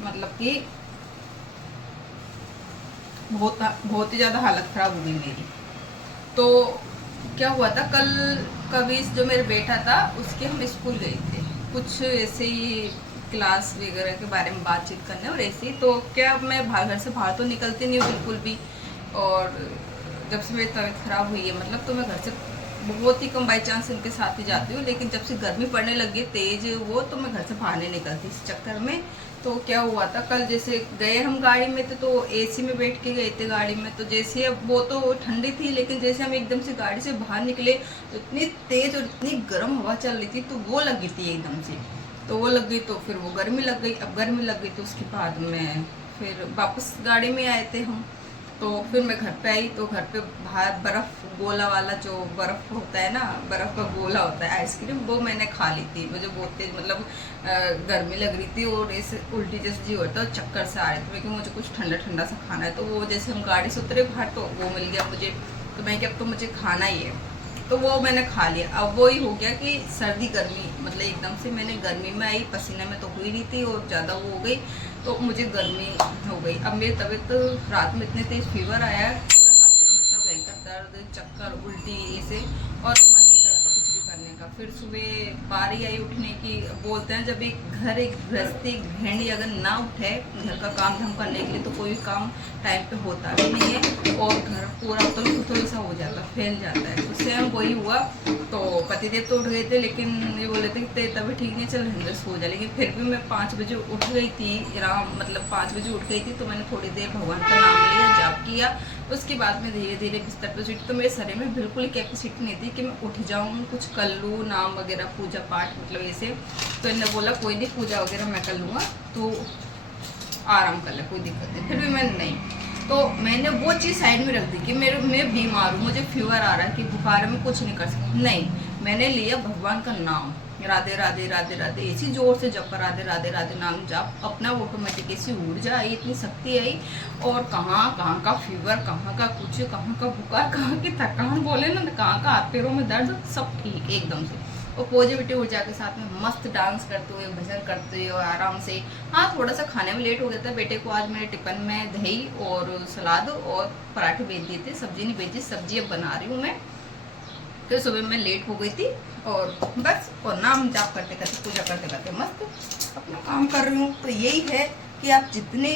मतलब कि बहुत बहुत ही ज़्यादा हालत ख़राब हो गई मेरी। तो क्या हुआ था कल, कभी जो मेरा बेटा था उसके हम स्कूल गए थे कुछ ऐसे ही क्लास वगैरह के बारे में बातचीत करने, और ऐसे ही तो क्या मैं घर से बाहर तो निकलती नहीं हूँ बिल्कुल भी। और जब से मेरी तबीयत ख़राब हुई है मतलब, तो मैं घर से बहुत ही कम बाई चांस इनके साथ ही जाती हूँ, लेकिन जब से गर्मी पड़ने लगी तेज़ वो, तो मैं घर से बाहर नहीं निकलती इस चक्कर में। तो क्या हुआ था कल, जैसे गए हम गाड़ी में थे तो एसी में बैठ के गए थे गाड़ी में, तो जैसे अब वो तो ठंडी थी, लेकिन जैसे हम एकदम से गाड़ी से बाहर निकले तो इतनी तेज़ और इतनी गर्म हवा चल रही थी, तो वो लगी थी एकदम से। तो वो लग गई तो फिर वो गर्मी लग गई। अब गर्मी लग गई तो उसके बाद में फिर वापस गाड़ी में आए थे हम। तो फिर मैं घर पे आई तो घर पे बाहर बर्फ़ गोला वाला जो बर्फ़ होता है ना, बर्फ़ का गोला होता है आइसक्रीम, वो मैंने खा ली थी। मुझे बहुत तेज़ मतलब गर्मी लग रही थी और ऐसे उल्टी जैसे जी होता है, चक्कर से आ रहे थे, क्योंकि मुझे कुछ ठंडा ठंडा सा खाना है। तो वो जैसे हम गाड़ी से उतरे बाहर तो वो मिल गया मुझे, तो मैं क्या अब तो मुझे खाना ही है, तो वो मैंने खा लिया। अब वो ही हो गया कि सर्दी गर्मी मतलब एकदम से मैंने गर्मी में आई, पसीना में तो हुई नहीं थी और ज़्यादा वो हो गई, तो मुझे गर्मी हो गई। अब मेरी तबीयत रात में इतने तेज फीवर आया, पूरा हाथ पैरों में इतना भयंकर दर्द, चक्कर, उल्टी ऐसे, और मन नहीं कर रहा था कुछ भी करने का। फिर सुबह बारी आई उठने की। बोलते हैं जब एक गृहस्थी गृहिणी अगर ना उठे घर का काम धाम करने के लिए, तो कोई काम टाइम पे होता भी नहीं है और घर पूरा उथल पुथल सा हो जाता, फैल जाता है। तो सेम वही हुआ। तो पतिदेव तो उठ गए थे, लेकिन ये बोले थे कि तभी ठीक नहीं, चल हिंदर सो जा। लेकिन फिर भी मैं 5 बजे उठ गई थी, राम मतलब 5 बजे उठ गई थी, तो मैंने थोड़ी देर भगवान का नाम लिया, जाप किया। उसके बाद में धीरे धीरे बिस्तर पर सीटी, तो मेरे शरीर में बिल्कुल ही कैपेसिटी नहीं थी कि मैं उठ जाऊँ, कुछ कर लूँ, नाम वगैरह पूजा पाठ मतलब ऐसे। तो इन्होंने बोला कोई नहीं, पूजा वगैरह मैं कर लूँगा, तो आराम कर ले, कोई दिक्कत नहीं। फिर भी मैंने नहीं, तो मैंने वो चीज़ साइड में रख दी कि मैं बीमार हूँ, मुझे फीवर आ रहा है, कि बुखार में कुछ नहीं कर सकती। नहीं, मैंने लिया भगवान का नाम, राधे राधे राधे राधे, इसी जोर से जप राधे राधे राधे नाम जाप, अपना ऑटोमेटिक ऐसी ऊर्जा आई, इतनी शक्ति आई। और कहाँ कहाँ का फीवर, कहाँ का कुछ, कहाँ का बुखार, कहाँ की थकान बोले ना, कहाँ का हाथ पैरों में दर्द, सब ठीक एकदम से। और पॉजिटिविटी ऊर्जा के साथ में मस्त डांस करते हुए, भजन करते हुए आराम से। हाँ, थोड़ा सा खाने में लेट हो गया था बेटे को। आज मेरे टिफिन में दही और सलाद और पराठे भेज दिए थे, सब्जी नहीं भेजी, सब्जी अब बना रही हूँ मैं। फिर सुबह में लेट हो गई थी और बस, और नाम जाप करते करते, पूजा करते करते मस्त अपना काम कर रही हूँ। तो यही है कि आप जितनी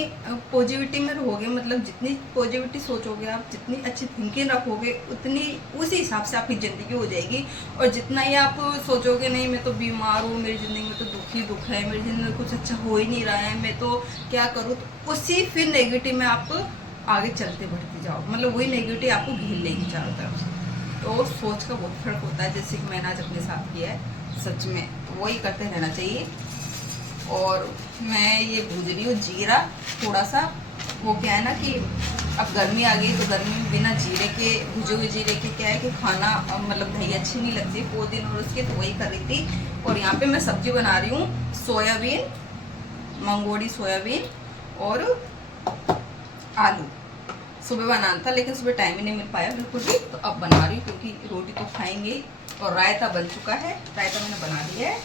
पॉजिटिविटी में रहोगे, मतलब जितनी पॉजिटिविटी सोचोगे आप, जितनी अच्छी थिंकिंग रखोगे, उतनी उसी हिसाब से आपकी ज़िंदगी हो जाएगी। और जितना ही आप सोचोगे नहीं मैं तो बीमार हूँ, मेरी ज़िंदगी में तो दुख ही दुख है, मेरी ज़िंदगी में कुछ अच्छा हो ही नहीं रहा है, मैं तो क्या करूँ, तो उसी फिर नेगेटिव में आप आगे चलते बढ़ते जाओ, मतलब वही नेगेटिव आपको घेर लेगी चारों तरफ से। तो सोच का बहुत फर्क होता है, जैसे कि मैंने आज अपने साथ किया है, सच में तो वही करते रहना चाहिए। और मैं ये भूज रही हूँ जीरा थोड़ा सा। वो क्या है ना कि अब गर्मी आ गई, तो गर्मी में बिना जीरे के, भुजे हुए जीरे के क्या है कि खाना मतलब दही अच्छी नहीं लगती दिन और उसके, तो वही कर रही थी। और यहाँ पे मैं सब्जी बना रही हूँ, सोयाबीन, मंगोड़ी सोयाबीन और आलू। सुबह बनाना था लेकिन सुबह टाइम ही नहीं मिल पाया बिल्कुल भी, तो अब बना रही हूँ क्योंकि रोटी तो खाएंगे। और रायता बन चुका है, रायता मैंने बना दिया है।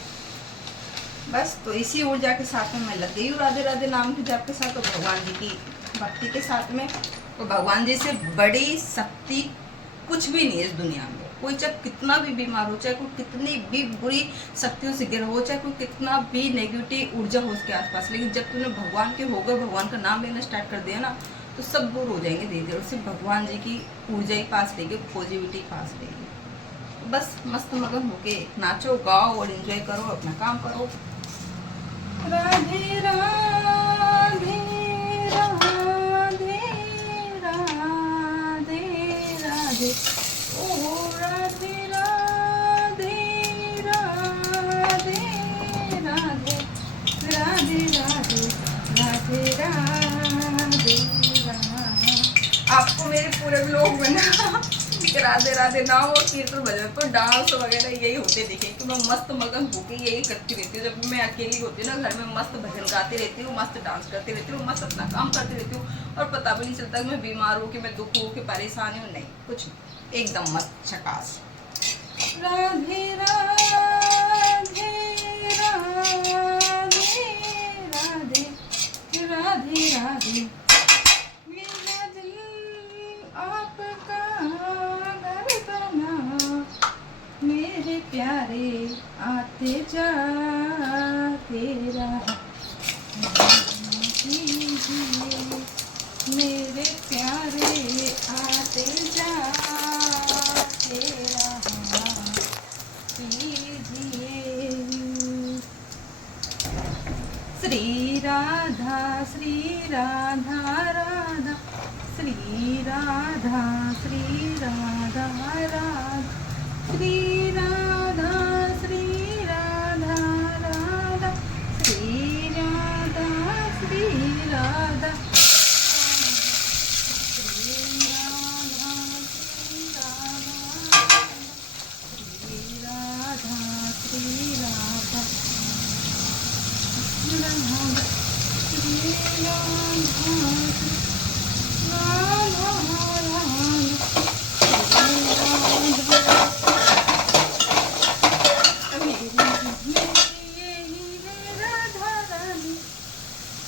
बस, तो इसी ऊर्जा के साथ में मैं लग गई हूँ राधे राधे नाम के जाप के साथ और भगवान जी की भक्ति के साथ में। और भगवान जी से बड़ी शक्ति कुछ भी नहीं है इस दुनिया में। कोई चाहे कितना भी बीमार हो, चाहे कोई कितनी भी बुरी शक्तियों से गिर हो, चाहे कोई कितना भी नेगेटिव ऊर्जा हो उसके आसपास, लेकिन जब तुमने भगवान के हो गए, भगवान का नाम लेना स्टार्ट कर दिया ना, तो सब दूर हो जाएंगे धीरे धीरे। सिर्फ भगवान जी की ऊर्जा ही पास लेगी, पॉजिटिविटी पास लेगी। बस मस्त मगन होके नाचो गाओ और एंजॉय करो, अपना काम करो। राधे राधे राधे राधे राधे, ओ राधे राधे राधे राधे राधे राधे राधे राधे। आपको मेरे पूरे व्लॉग में ना राधे राधे नाम और कीर्तन भजन पर डांस वगैरह यही होते दिखे, कि मैं मस्त मगन होके यही करती रहती हूँ। जब मैं अकेली होती हूँ ना घर में, मस्त भजन गाती रहती हूँ, मस्त डांस करती रहती हूँ, मस्त अपना काम करती रहती हूँ। और पता भी नहीं चलता कि मैं बीमार हूँ, कि मैं दुख हूँ, कि परेशानी हूँ, नहीं कुछ नहीं, एकदम मस्त झकास। राधे राधे राधे राधे श्री राधा राधा, श्री राधा राधा, श्री राधा राधा, श्री राधा,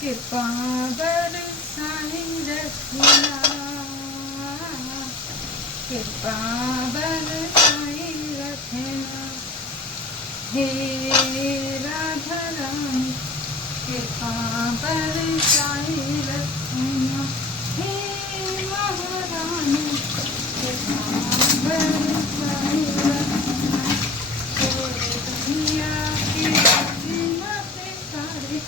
कृपा बरसाई रखना, कृपा बरसाई रखना, हे राधा रानी कृपा बरसाई रखना, हे महारानी कृपा बरसाई रखना, तेरे दुनिया की कीमतें सारे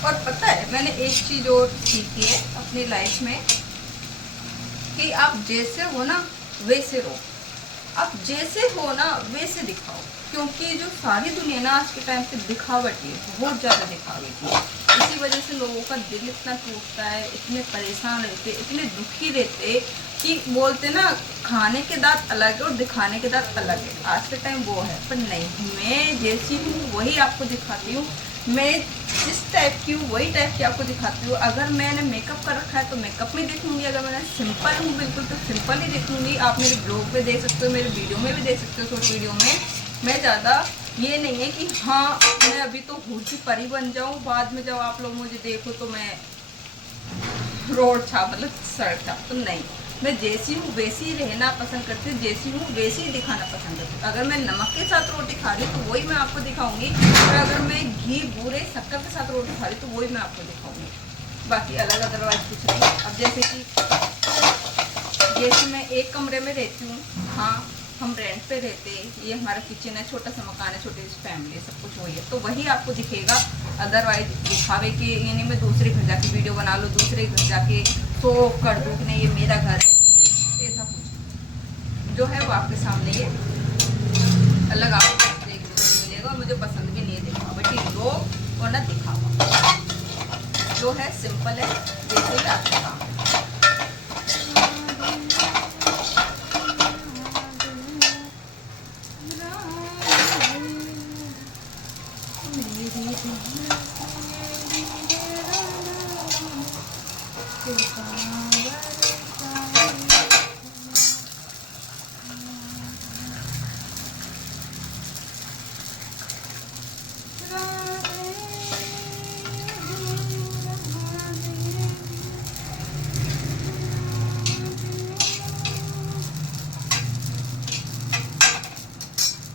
और पता है मैंने एक चीज और सीखी है अपनी लाइफ में कि आप जैसे हो ना वैसे रहो, आप जैसे हो ना वैसे दिखाओ, क्योंकि जो सारी दुनिया ना आज के टाइम पे दिखावटी है, बहुत ज़्यादा दिखावटी है। इसी वजह से लोगों का दिल इतना टूटता है, इतने परेशान रहते, इतने दुखी रहते कि बोलते ना खाने के दांत अलग है और दिखाने के दांत अलग है। आज के टाइम वो है, पर नहीं, मैं जैसी हूँ वही आपको दिखाती हूँ, मैं जिस टाइप की हूँ वही टाइप की आपको दिखाती हूँ। अगर मैंने मेकअप कर रखा है तो मेकअप में देखूंगी, अगर मैंने सिंपल हूँ बिल्कुल तो सिंपल ही देखूंगी। आप मेरे ब्लॉग पे देख सकते हो, मेरे वीडियो में भी देख सकते हो, शॉर्ट वीडियो में। मैं ज़्यादा ये नहीं है कि हाँ मैं अभी तो भूत की परी बन जाऊँ, बाद में जब आप लोग मुझे देखो तो मैं रोड छाप मतलब सड़क छाप, तो नहीं, मैं जैसी हूँ वैसी ही रहना पसंद करती हूँ, जैसी हूँ वैसी ही दिखाना पसंद करती हूँ। अगर मैं नमक के साथ रोटी खा रही हूँ तो वही मैं आपको दिखाऊंगी, और अगर मैं घी बूरे शक्कर के साथ रोटी खा रही हूँ तो वही मैं आपको दिखाऊंगी। बाकी अलग अदरवाइज कुछ नहीं। अब जैसे मैं एक कमरे में रहती हूँ, हाँ हम रेंट पे रहते, ये हमारा किचन है, छोटा सा मकान है, छोटी सी फैमिली है, सब कुछ वही है, तो वही आपको दिखेगा। अदरवाइज दिखावे के यानी मैं दूसरे घर जाके वीडियो बना लूँ, दूसरे घर जाके तो कर दूँ कि नहीं ये मेरा घर है कि नहीं, ऐसा कुछ जो है वो आपके सामने ये अलग आपको देखने को मिलेगा। और मुझे पसंद भी नहीं है दिखावटी लोग और ना दिखावा, जो है सिंपल है, जैसे ही आपके काम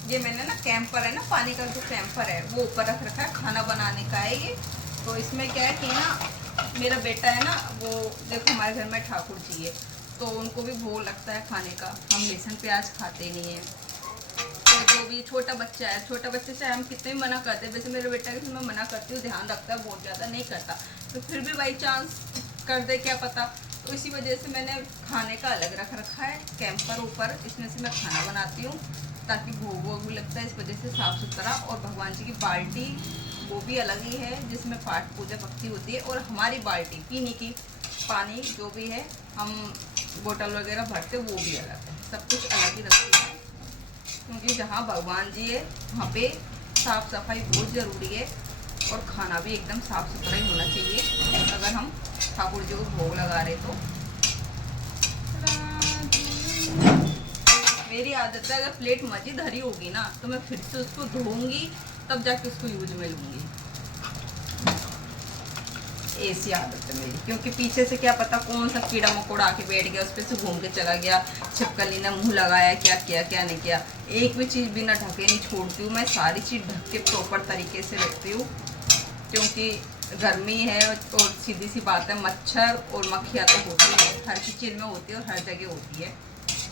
ये मैंने ना कैंपर है ना, पानी का जो कैंपर है वो ऊपर रख रखा है, खाना बनाने का है ये। तो इसमें क्या है कि ना मेरा बेटा है ना, वो देखो हमारे घर में ठाकुर जी है, तो उनको भी भोग लगता है खाने का। हम लहसुन प्याज खाते नहीं है, तो जो भी छोटा बच्चा है, छोटा बच्चे से हम कितने भी मना करते हैं, वैसे मेरे बेटा के मैं मना करती हूँ, ध्यान रखता है, बहुत ज़्यादा नहीं करता, तो फिर भी बाई चांस कर दे, क्या पता। तो इसी वजह से मैंने खाने का अलग रख रखा है कैंपर ऊपर, इसमें से मैं खाना बनाती हूँ ताकि भोग वोग भी लगता है, इस वजह से साफ़ सुथरा। और भगवान जी की बाल्टी वो भी अलग ही है जिसमें पाठ पूजा भक्ति होती है, और हमारी बाल्टी पीने की पानी जो भी है हम बोतल वगैरह भरते वो भी अलग है, सब कुछ अलग ही रखते हैं, क्योंकि जहाँ भगवान जी है वहाँ पे साफ़ सफाई बहुत ज़रूरी है, और खाना भी एकदम साफ़ सुथरा ही होना चाहिए अगर हम ठाकुर जी को भोग लगा रहे तो। मेरी आदत है, अगर प्लेट मजी धरी होगी ना तो मैं फिर से उसको धोऊंगी, तब जाके उसको यूज में लूँगी, ऐसी आदत है मेरी। क्योंकि पीछे से क्या पता कौन सा कीड़ा मकोड़ा आके बैठ गया, उस पर से घूम के चला गया, छिपकली ने मुंह लगाया, क्या किया क्या नहीं किया। एक भी चीज़ बिना ढके नहीं छोड़ती हूँ मैं, सारी चीज़ ढक के प्रॉपर तरीके से रखती हूँ, क्योंकि गर्मी है और सीधी सी बात है, मच्छर और मक्खियाँ तो होती है, हर चीज़ में होती है और हर जगह होती है,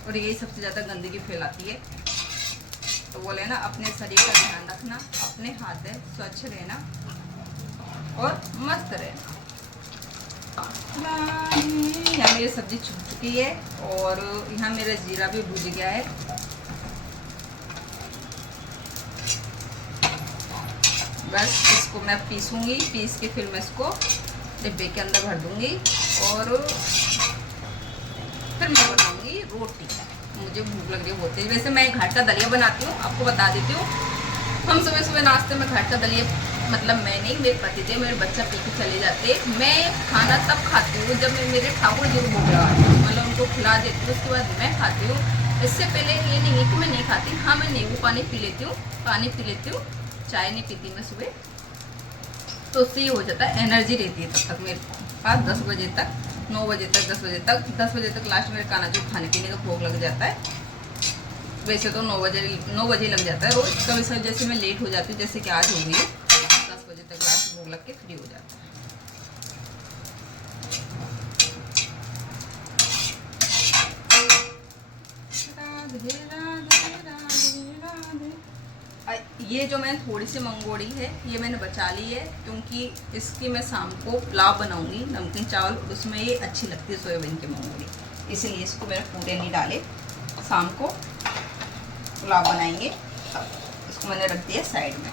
और यही सबसे ज़्यादा गंदगी फैलाती है। तो बोले ना, अपने शरीर का ध्यान रखना, अपने हाथ है स्वच्छ रहना और मस्त रहना। यहाँ मेरी सब्जी छुप चुकी है और यहाँ मेरा जीरा भी भुज गया है। बस इसको मैं पीसूंगी, पीस के फिर मैं इसको डिब्बे के अंदर भर दूंगी और फिर मैं बनाऊंगी रोटी। मुझे भूख लग रही होती है। वैसे मैं घाट का दलिया बनाती हूँ, आपको बता देती हूँ। हम सुबह सुबह नाश्ते में घाट का दलिया, मतलब मैं नहीं, मेरे पति थे, मेरे बच्चा पी के चले जाते। मैं खाना तब खाती हूँ जब मैं मेरे ठाकुर जी को भोग लगाती हूँ, मतलब उनको खिला देती हूँ, उसके बाद मैं खाती हूँ। इससे पहले ये नहीं है कि मैं नहीं खाती, हाँ मैं नींबू पानी पी लेती हूँ, पानी पी लेती हूँ, चाय नहीं पीती मैं सुबह, तो उससे ये हो जाता है, एनर्जी रहती है तब तक मेरे पास 10 बजे तक, 9 बजे तक, 10 बजे तक लास्ट मेरे खाना जो खाने पीने का भोग लग जाता है। वैसे तो 9 बजे लग जाता है रोज़, कभी सब जैसे मैं लेट हो जाती हूँ, जैसे कि आज हो गई, 10 बजे तक लास्ट भोग लग के फ्री हो जाता है। राधे राधे राधे राधे। ये जो मैंने थोड़ी सी मंगोड़ी है, ये मैंने बचा ली है, क्योंकि इसकी मैं शाम को पुलाव बनाऊंगी, नमकीन चावल, उसमें ये अच्छी लगती है सोयाबीन की मंगोड़ी, इसलिए इसको मैंने पूरे नहीं डाले। शाम को पुलाव बनाएंगे, इसको मैंने रख दिया साइड में।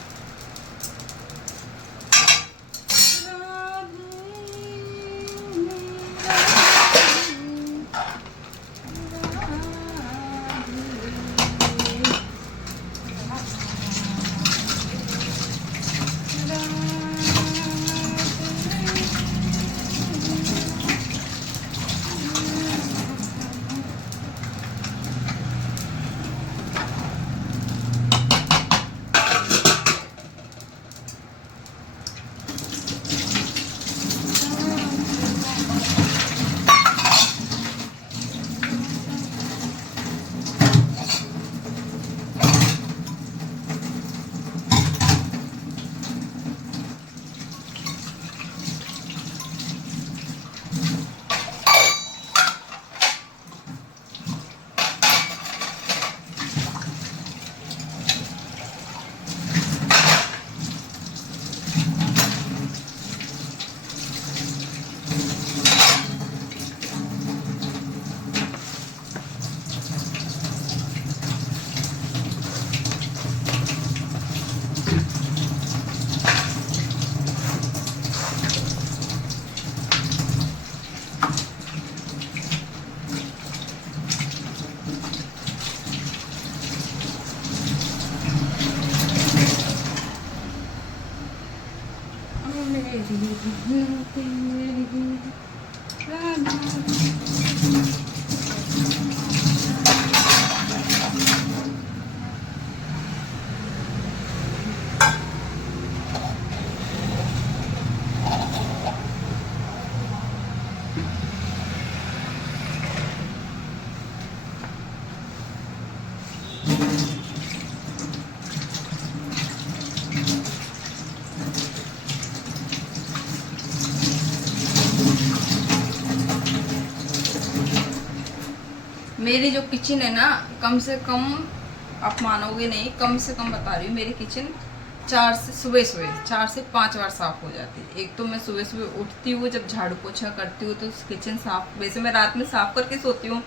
मेरी जो किचन है ना, कम से कम आप मानोगे नहीं, कम से कम बता रही हूँ, मेरी किचन 4 से सुबह 4 से 5 बार साफ़ हो जाती है। एक तो मैं सुबह सुबह उठती हूँ, जब झाड़ू पोछा करती हूँ तो किचन साफ़, वैसे मैं रात में साफ़ करके सोती हूँ,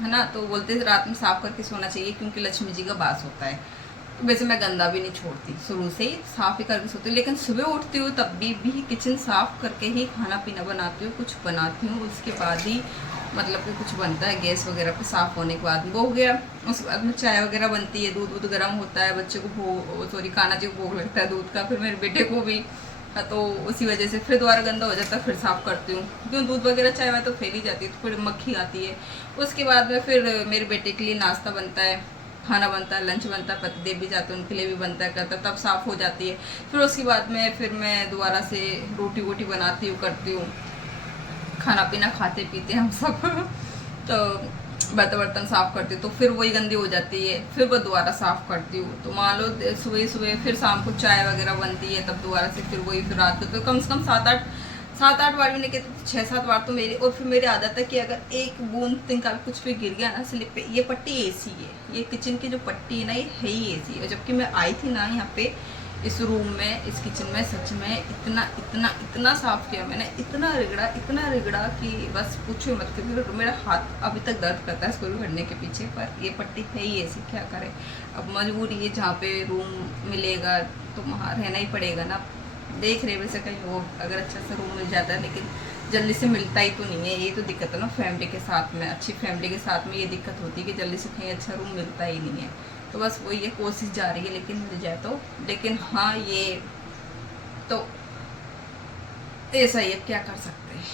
है ना, तो बोलते हैं रात में साफ़ करके सोना चाहिए क्योंकि लक्ष्मी जी का वास होता है। तो वैसे मैं गंदा भी नहीं छोड़ती, शुरू से ही साफ़ ही करके सोती हूँ, लेकिन सुबह उठती हूँ तब भी किचन साफ़ करके ही खाना पीना बनाती हूँ, कुछ बनाती हूँ, उसके बाद ही मतलब कि कुछ बनता है। गैस वगैरह पे साफ़ होने के बाद वो हो गया। उसके बाद में चाय वगैरह बनती है, दूध गर्म होता है, बच्चे को कान्हा जी को भोग लगता है दूध का, फिर मेरे बेटे को भी, हाँ, तो उसी वजह से फिर दोबारा गंदा हो जाता है, फिर साफ़ करती हूँ क्यों दूध वगैरह चाय वाय तो फैल ही जाती है, तो फिर मक्खी आती है। उसके बाद में फिर मेरे बेटे के लिए नाश्ता बनता है, खाना बनता है, लंच बनता है, पतिदेव भी जाते हैं उनके लिए भी बनता है, करता है, तब साफ़ हो जाती है। फिर उसके बाद में फिर मैं दोबारा से रोटी वोटी बनाती हूँ, करती हूँ, खाना पीना खाते पीते हम सब तो बर्तन साफ़ करती हूँ, तो फिर वही गंदी हो जाती है, फिर वो दोबारा साफ़ करती हूँ। तो मान लो सुबह फिर शाम को चाय वगैरह बनती है, तब दोबारा से फिर वही, फिर रात को तो कम से कम 7-8 बार भी नहीं कहते तो 6-7 बार तो मेरी। और फिर मेरी आदत है कि अगर एक बूंद तिनका कुछ भी गिर गया ना स्लिप पे, ये पट्टी एसी है, ये किचन की जो पट्टी है ना, ये है ही एसी है। जबकि मैं आई थी ना यहाँ पे इस रूम में, इस किचन में, सच में इतना इतना इतना साफ़ किया मैंने, इतना रिगड़ा कि बस पूछो मत। क्योंकि मेरा हाथ अभी तक दर्द करता है इसको रगड़ने के पीछे, पर ये पट्टी है ही ऐसी, क्या करें। अब मजबूरी है, जहाँ पे रूम मिलेगा तो वहाँ रहना ही पड़ेगा ना। देख रहे वैसे कहीं और अगर अच्छा सा रूम मिल जाता है, लेकिन जल्दी से मिलता ही तो नहीं है, ये तो दिक्कत है ना। फैमिली के साथ में, अच्छी फैमिली के साथ में ये दिक्कत होती है कि जल्दी से कहीं अच्छा रूम मिलता ही नहीं है। तो बस वही है, कोशिश जारी है, लेकिन मिल जाए तो। लेकिन हाँ, ये तो ऐसा ही है, क्या कर सकते हैं।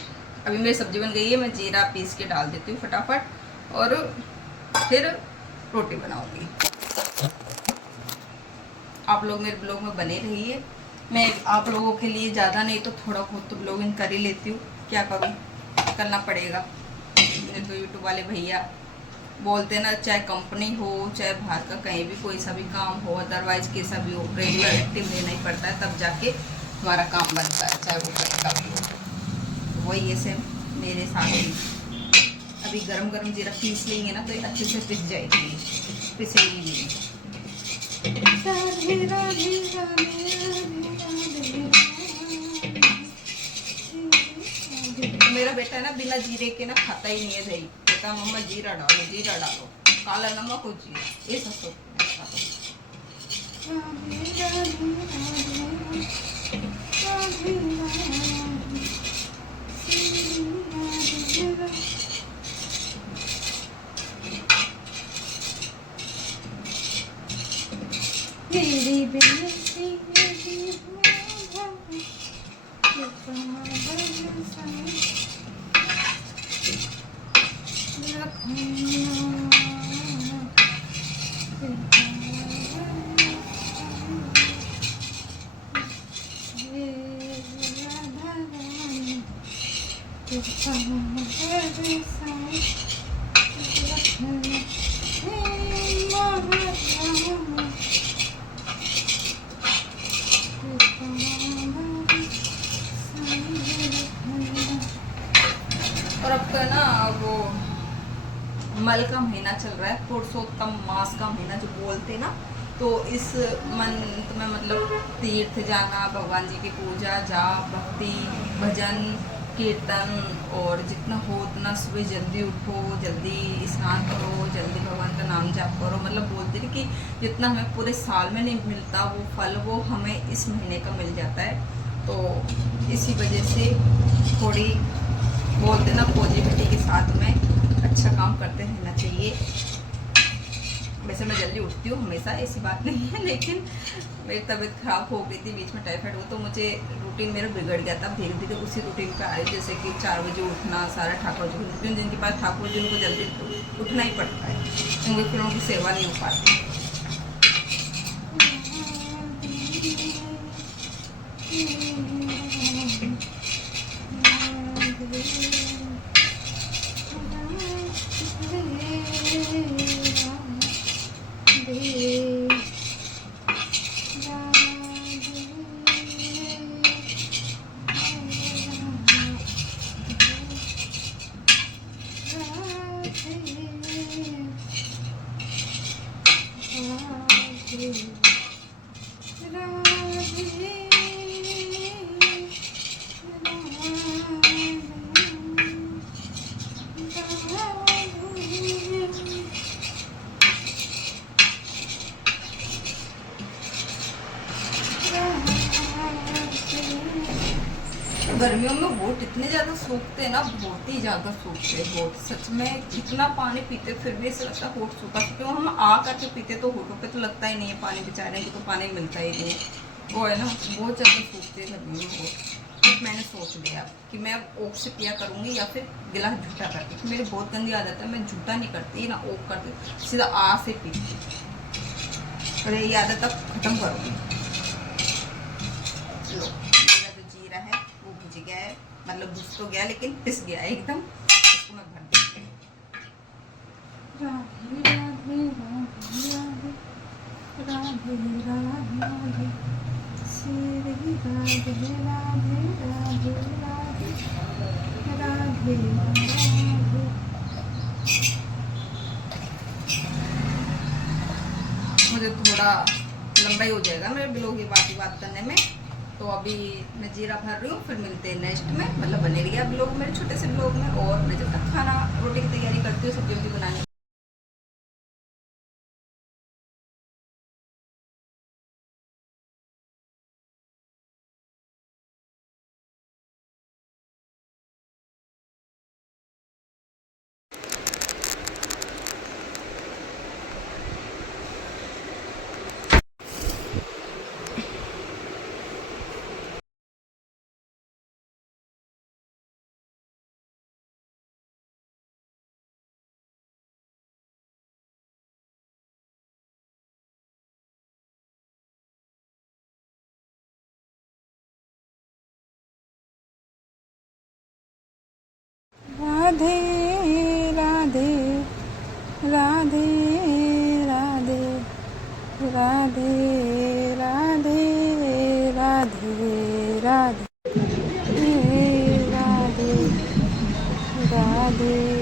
अभी मेरी सब्जी बन गई है, मैं जीरा पीस के डाल देती हूँ फटाफट, और फिर रोटी बनाऊंगी। आप लोग मेरे ब्लॉग में बने रहिए। मैं आप लोगों के लिए ज़्यादा नहीं तो थोड़ा बहुत तो ब्लॉगिंग कर ही लेती हूँ, क्या करूँ, करना पड़ेगा। मेरे तो यूट्यूब वाले भैया बोलते ना, चाहे कंपनी हो, चाहे बाहर का कहीं भी कोई सा भी काम हो, अदरवाइज कैसा भी हो, रेगुलर एक्टिव रहना ही पड़ता है, तब जाके हमारा काम बनता है, चाहे वो कहीं का भी हो। तो वही ऐसे मेरे साथ भी अभी गरम गरम जीरा पीस लेंगे ना, तो ये अच्छे से पिस जाएगी, पिसेगी नहीं। राधे राधे राधे राधे राधे। मेरा बेटा ना बिना जीरे के ना खाता ही नहीं है दही, कहता मम्मा जीरा डालो, काला नमक और जीरा, ये सब तो मेरी बेटी और अब का ना वो मल का महीना चल रहा है, पुरुषोत्तम मास का महीना जो बोलते हैं ना, तो इस मंथ में मतलब तीर्थ जाना, भगवान जी की पूजा, जाप, भक्ति, भजन, कीर्तन, और जितना हो उतना सुबह जल्दी उठो, जल्दी स्नान करो, जल्दी भगवान का नाम जाप करो। मतलब बोलते हैं कि जितना हमें पूरे साल में नहीं मिलता वो फल, वो हमें इस महीने का मिल जाता है। तो इसी वजह से थोड़ी बोलते ना पॉजिटिविटी के साथ में अच्छा काम करते रहना चाहिए। वैसे मैं जल्दी उठती हूँ हमेशा, ऐसी बात नहीं है, लेकिन मेरी तबीयत खराब हो गई थी बीच में, टाइफाइड हुआ, तो मुझे रूटीन मेरा बिगड़ गया था। धीरे धीरे उसी रूटीन पे आए, जैसे कि 4 बजे उठना, सारा ठाकुर जी, जिनके पास ठाकुर जी उनको जल्दी उठना ही पड़ता है, क्योंकि फिर उनकी सेवा नहीं हो पाती। राधे गर्मियों में होठ इतने ज़्यादा सूखते हैं ना, बहुत ही ज़्यादा सूखते हैं होठ। सच में कितना पानी पीते फिर भी ऐसा लगता है होठ सूखा, क्योंकि हम आ करके पीते तो होठों पे तो लगता ही नहीं है पानी, बेचारे को तो पानी मिलता ही नहीं है। वो है ना, बहुत ज़्यादा सूखते हैं गर्मियों में होठ। तो मैंने सोच लिया कि मैं अब ओक से पिया करूँगी या फिर गिलास झूठा करती। मेरी बहुत गंदी आदत है, मैं झूठा नहीं करती ना ओक करती, सीधा आ से पीती। और ये आदत अब ख़त्म करूँगी। लो, मेरा जो जीरा है वो भुज गया है, मतलब भुज तो गया लेकिन पिस गया है एकदम। इसको मैं भर दूँगी। राधे राधे राधे राधे राधे राधे श्री राधे राधे राधे राधे राधे राधे। मुझे थोड़ा लंबाई हो जाएगा मेरे ब्लॉग ये बात करने में, तो अभी मैं जीरा भर रही हूँ। फिर मिलते हैं नेक्स्ट में, मतलब बने रहिए ब्लॉग मेरे छोटे से ब्लॉग में। और मैं जब तक खाना रोटी की तैयारी करती हूँ, सब्जी वब्जी बनाने। राधे राधे राधे राधे राधे राधे राधे राधे राधे राधे।